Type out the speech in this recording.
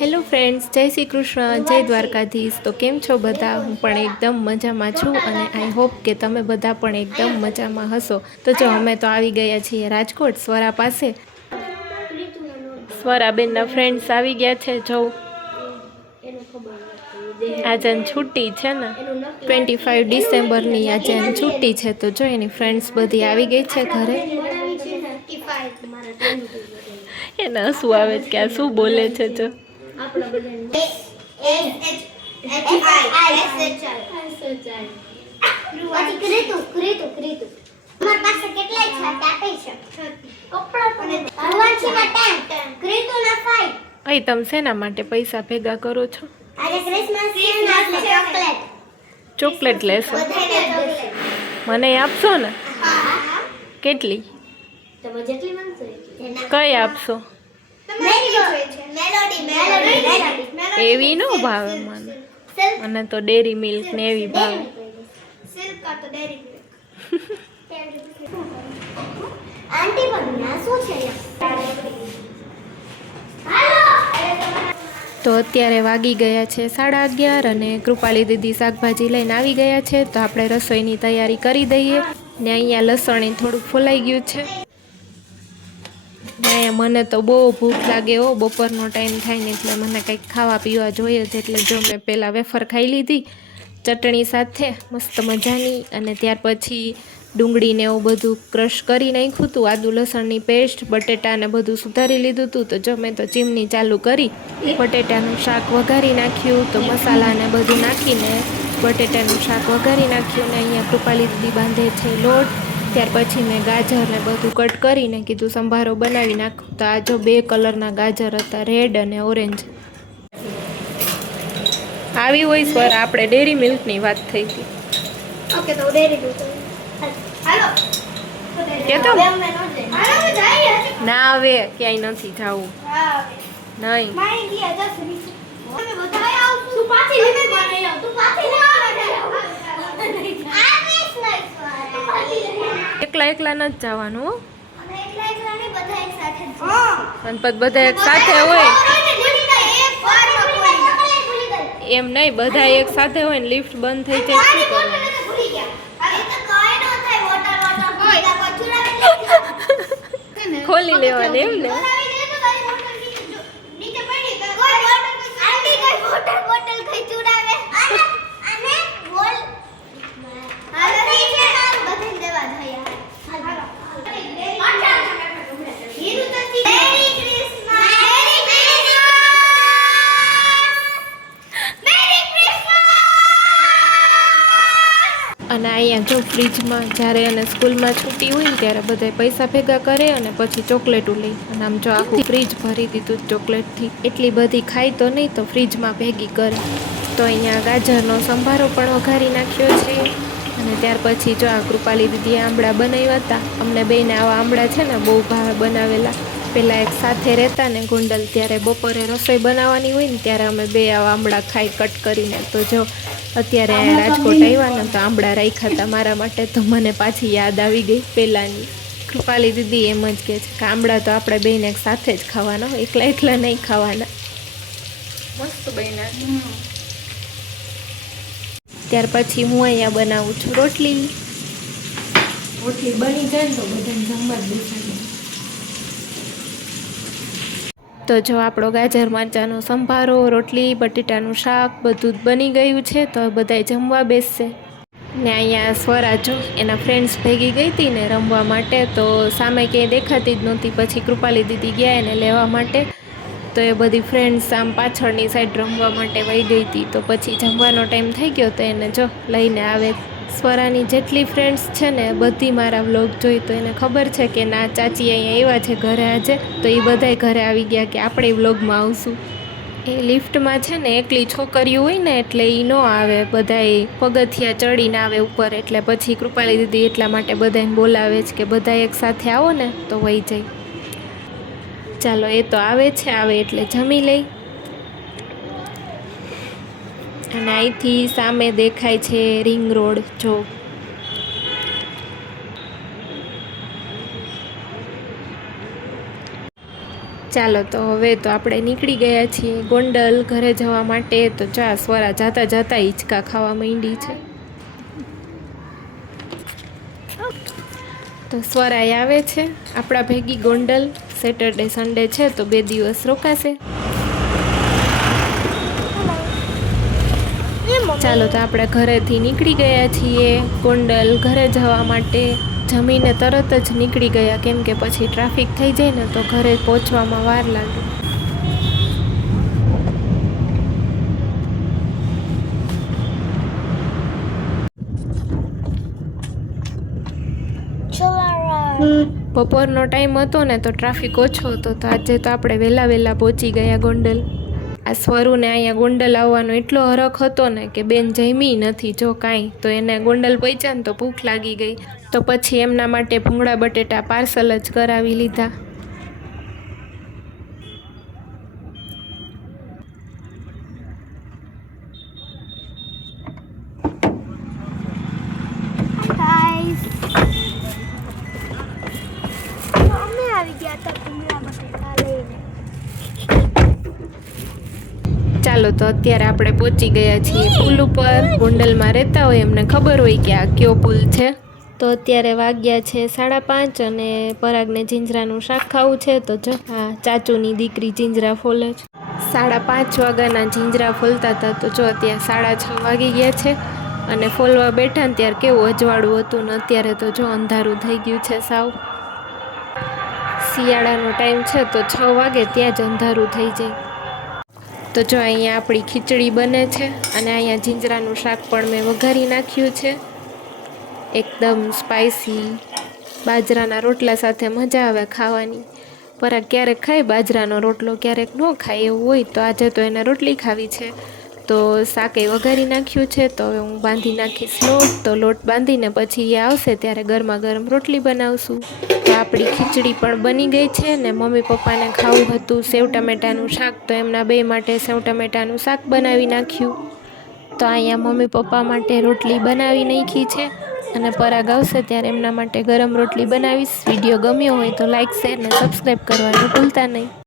Hello friends, જય શ્રી કૃષ્ણ, જય દ્વારકાધીશ. તો કેમ છો બધા? હું પણ એકદમ મજામાં છું અને આઈ હોપ કે તમે બધા પણ એકદમ મજામાં હશો. તો જો, અમે તો આવી ગયા છીએ રાજકોટ સ્વરા પાસે. સ્વરાબેનના ફ્રેન્ડ્સ આવી ગયા છે, જો. આજે છુટ્ટી છે ને. ટ્વેન્ટી ફાઇવ ડિસેમ્બરની આજે છુટ્ટી છે, તો જો એની ફ્રેન્ડ્સ બધી આવી ગઈ છે ઘરે. એને હસવું આવે કે આ શું બોલે છે, જો? અહીં તમે શેના માટે પૈસા ભેગા કરો છો? ચોકલેટ. લેશો? મને આપશો ને? કેટલી? કઈ આપશો? એવી નો ભાવે મને. મને તો ડેરી મિલ્ક ને એવી ભાવે. આંટી પણ શું છે તો અત્યારે વાગી ગયા છે સાડા અગિયાર અને કૃપાલી દીદી શાકભાજી લઈને આવી ગયા છે. તો આપણે રસોઈની તૈયારી કરી દઈએ. ને અહીંયા લસણ એ થોડુંક ફોલાઈ ગયું છે. ને મને તો બહુ ભૂખ લાગે હો. બપોરનો ટાઈમ થાય ને એટલે મને કંઈક ખાવા પીવા જોઈએ જ. એટલે જો મેં પહેલાં વેફર ખાઈ લીધી, ચટણી સાથે, મસ્ત મજાની. અને ત્યાર પછી ડુંગળીને એવું બધું ક્રશ કરી નાખ્યું હતું આદુ લસણની પેસ્ટ બટેટાને બધું સુધારી લીધું હતું તો જો મેં તો ચીમની ચાલુ કરી, બટેટાનું શાક વઘારી નાખ્યું. તો મસાલાને બધું નાખીને બટેટાનું શાક વઘારી નાખ્યું ને અહીંયા કૃપાલી દીદી બાંધે છે લોટ. ત્યાર પછી મેં ગાજરને બધું કટ કરીને કીધું સંભારો બનાવી નાખું. તો આ જો બે કલરના ગાજર હતા રેડ અને ઓરેન્જ આવી હોય સ્વર આપણે ડેરી મિલ્કની વાત થઈ હતી. ઓકે તો ડેરી હાલો? હવે ન આવે ક્યાંય નથી જવું. નહીં મારી દીયા દસ વીસ. અમે બધાએ આવશું. તું પાછી લે મને આવ. તું પાછી લે મને આવ. આવીશ નહીં સવારે. તું પાછી લે. એકલા એકલા જ જવાનું નહીં, બધા એક સાથે હોય. એમ નહીં બધા એક સાથે હોય ને લિફ્ટ બંધ થઈ જાય શું કરવાનું? ખોલી લેવાની એમ ને ન અને અહીંયા જો ફ્રીજમાં જ્યારે એને સ્કૂલમાં છૂટી હોય ને ત્યારે બધા પૈસા ભેગા કરે અને પછી ચોકલેટું લઈ અને આમ જો આખું ફ્રીજ ભરી દીધું ચોકલેટથી એટલી બધી ખાય તો નહીં તો ફ્રીજમાં ભેગી કરે. તો અહીંયા ગાજરનો સંભારો પણ વઘારી નાખ્યો છે. અને ત્યાર પછી જો આ કૃપાલી દીદીએ આંબળા બનાવ્યા હતા. અમને બેને આવા આંબળા છે ને બહુ ભાવે બનાવેલા. પહેલાં એક સાથે રહેતા ને ગુંડલ ત્યારે બપોરે રસોઈ બનાવવાની હોય ને ત્યારે અમે બે આંબળા ખાઈ કટ કરીને તો જો અત્યારે રાજકોટ આવ્યા ને તો આંબળા રાખ્યા હતા મારા માટે તો મને પાછી યાદ આવી ગઈ પહેલાંની કૃપાલી દીદી એમ જ કહે છે કે આંબળા તો આપણે બેને એક સાથે જ ખાવાના હોય, એકલા એકલા નહીં ખાવાના. મસ્ત બહેના ત્યાર પછી હું અહીંયા બનાવું છું રોટલી. રોટલી બની જાય ને તો બધાને જમવા જ બેસાડું તો જો આપણો ગાજર મરચાંનો સંભારો, રોટલી, બટેટાનું શાક બધું જ બની ગયું છે, તો બધાય જમવા બેસશે. ને અહીંયા સ્વરા જો, એના ફ્રેન્ડ્સ ભેગી ગઈ હતી ને રમવા માટે, તો સામે ક્યાંય દેખાતી જ નહોતી. પછી કૃપાલી દીદી ગયા એને લેવા માટે. તો એ બધી ફ્રેન્ડ્સ આમ પાછળની સાઈડ રમવા માટે વહી ગઈ હતી. તો પછી જમવાનો ટાઈમ થઈ ગયો તો એને જો લઈને આવે. સ્વરાની જેટલી ફ્રેન્ડ્સ છે ને, બધી મારા વ્લોગ જોઈ તો એને ખબર છે કે ના ચાચી અહીંયા એવા છે ઘરે આજે, તો એ બધાય ઘરે આવી ગયા કે આપણે વ્લોગમાં આવશું. એ લિફ્ટમાં છે ને, એકલી છોકરીઓ હોય ને, એટલે એ ન આવે, બધાય પગથિયા ચડીને આવે ઉપર, એટલે પછી કૃપાલી દીદી એટલા માટે બધાને બોલાવે છે કે બધા એક સાથે આવો ને, તો વહી જાય. ચાલો, એ તો આવે છે, આવે એટલે જમી લઈ. અને અહીંથી સામે દેખાય છે રિંગ રોડ, જો. ચાલો તો હવે તો આપણે નીકળી ગયા છીએ ગોંડલ ઘરે જવા માટે, તો ચા સ્વરા જાતા જાતા હિંચકા ખાવા માંડી છે. તો સ્વરાય આવે છે, આપણા ભેગી ગોંડલ, સેટરડે, સન્ડે છે, તો બે દિવસ રોકાશે. ચાલો તો આપણે ઘરેથી નીકળી ગયા છીએ ગોંડલ ઘરે જવા માટે. જમીને તરત જ નીકળી ગયા, કેમ કે પછી ટ્રાફિક થઈ જાય ને તો ઘરે પહોંચવામાં વાર લાગે. બપોરનો ટાઈમ હતો ને તો ટ્રાફિક ઓછો હતો, તો આજે તો આપણે વહેલા વહેલા પહોંચી ગયા ગોંડલ. આ સ્વરુને અહીંયા ગોંડલ આવવાનો એટલો હરખ હતો ને કે બેન જમી નથી જો કાંઈ. તો એને ગોંડલ પહોંચ્યા ને તો ભૂખ લાગી ગઈ. તો પછી એમના માટે ભૂંગળા બટેટા પાર્સલ જ કરાવી લીધા ગાઈસ અમે આવી ગયા હતા ભૂંગળા બટેટા લઈને ચાલો તો અત્યારે આપણે પહોંચી ગયા છીએ પુલ ઉપર. ગોંડલમાં રહેતા હોય એમને ખબર હોય કે આ કયો પુલ છે. તો અત્યારે વાગ્યા છે સાડા પાંચ અને પરાગને જીંજરાનું શાક ખાવું છે. તો જો હા ચાચુની દીકરી જીંજરા ફોલે છે. સાડા પાંચ વાગ્યાના જીંજરા ફોલતા હતા. તો જો, અત્યારે સાડા છ વાગી ગયા છે અને ફોલવા બેઠા ને ત્યારે કેવું અજવાળું હતું ને અત્યારે તો જો અંધારું થઈ ગયું છે સાવ. શિયાળાનો ટાઈમ છે તો છ વાગે ત્યાં જ અંધારું થઈ જાય. તો જો અહીંયા આપણી ખીચડી બને છે અને અહીંયા જીંજરાનું શાક પણ મેં વઘારી નાખ્યું છે. એકદમ સ્પાઇસી બાજરાના રોટલા સાથે મજા આવે ખાવાની. પર ક્યારેક ખાય બાજરાનો રોટલો, ક્યારેક ન ખાય એવું હોય તો આજે તો એને રોટલી ખાવી છે. તો શાકે વઘારી નાખ્યું છે તો હવે હું બાંધી નાખીશ લોટ. તો લોટ બાંધીને પછી એ આવશે ત્યારે ગરમા ગરમ રોટલી બનાવશું. આપણી ખીચડી પણ બની ગઈ છે ને મમ્મી પપ્પાને ખાવું હતું. સેવ ટમેટાનું શાક તો એમના બે માટે સેવ ટમેટાનું શાક બનાવી નાખ્યું. તો અહીંયા મમ્મી પપ્પા માટે રોટલી બનાવી નાખી છે અને પરાગ આવશે ત્યારે એમના માટે ગરમ રોટલી બનાવીશ. વીડિયો ગમ્યો હોય તો લાઇક શેર ને સબસ્ક્રાઈબ કરવાનું ભૂલતા નહીં.